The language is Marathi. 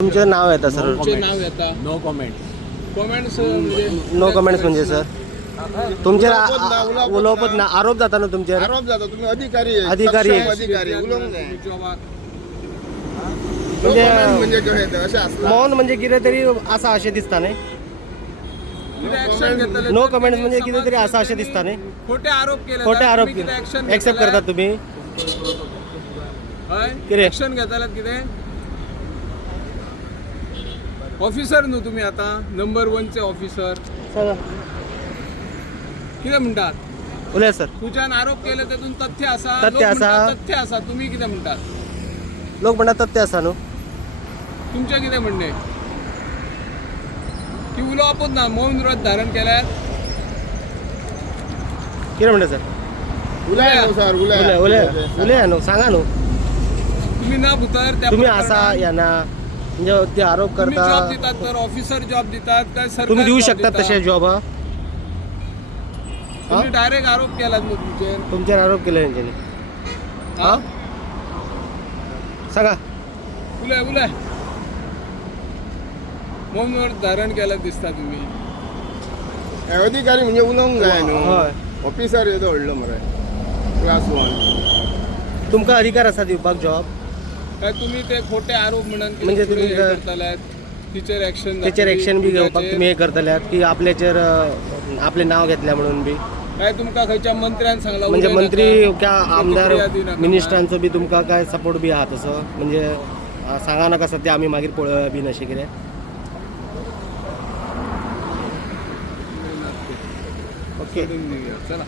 तुमचं नाव येतं सर. तुमचे नाव येता. No comment. कॉमेंट्स म्हणजे नो कमेंट्स म्हणजे सर तुमचे उलोवपत ना आरोप जाता ना तुमचे. आरोप जाता तुम्ही अधिकारी आहे, अधिकारी आहे. सक्षम अधिकारी उलोवंक जाय. जॉबाक म्हणजे कितें येता अशें आसता. मौन म्हणजे कितें तरी आसा अशें दिसता न्ही. ऍक्शन घेतले. नो कमेंट्स म्हणजे कितें तरी आसा अशें दिसता न्ही. खोटे आरोप केले. खोटे आरोप ऍक्शन एक्सेप्ट करतात तुम्ही. कितें? ऍक्शन घेताल्यात कितें ऑफिसर न्हू तुम्ही आता नंबर 1 चे ऑफिसर कितें म्हणटात. उलय सर. तुज्यान आरोप केले तातून तथ्य आसा. तथ्य लोक आसा. म्हणटात तथ्य आसा. तुम्ही कितें म्हणटात. लोक म्हणटात तथ्य आसा न्हू. तुमचें कितें म्हणणें की उलोवपूच ना मौन व्रत धारण केल्यात. कितें म्हणटा सर. उलया न्हू सर उलय उलया. उलय उलया न्हू सांगा न्हू. तुम्ही ना भुतर त्या तुम्ही प्रकरणात आसा या ना म्हणजे ते आरोप तुम्ही जॉब करता. दितात तर ऑफिसर जॉब दितात काय सरकार तुम्ही देऊ job शकतात दिता? तसे जॉब. तुम्ही डायरेक्ट आरोप केलात मग तुमचे. तुमच्यावर आरोप केले त्यांच्यानी. हा सांगा. उलय उलय मौन व्रत धारण केलं दिसता तुम्ही. हे अधिकारी म्हणजे उलोवंक जाय न्हू. हय. ऑफिसर येतो व्हडलो मरे क्लास 1. तुमका अधिकार आसा दिवपाक जॉब. काय तुम्ही ते खोटे आरोप म्हणून म्हणजे तुम्ही काय- करताल्यात टीचर ऍक्शन त्याचेर एक्शन बी घेवपाक तुम्ही हे करतल्यात की आपल्याचेर आपले नाव घेतल्या म्हणून बी. काय तुमका खंयच्या मंत्र्यान सांगला म्हणजे उलय मंत्री नाका, क्या आमदार प्रतिक्रिया दिनाका. मिनिस्टरांचो बी तुमका काय सपोर्ट बी आहा तसो म्हणजे सांगा नाका सध्या आमी मागीर पळोवया बीन अशें कितें. ओके चला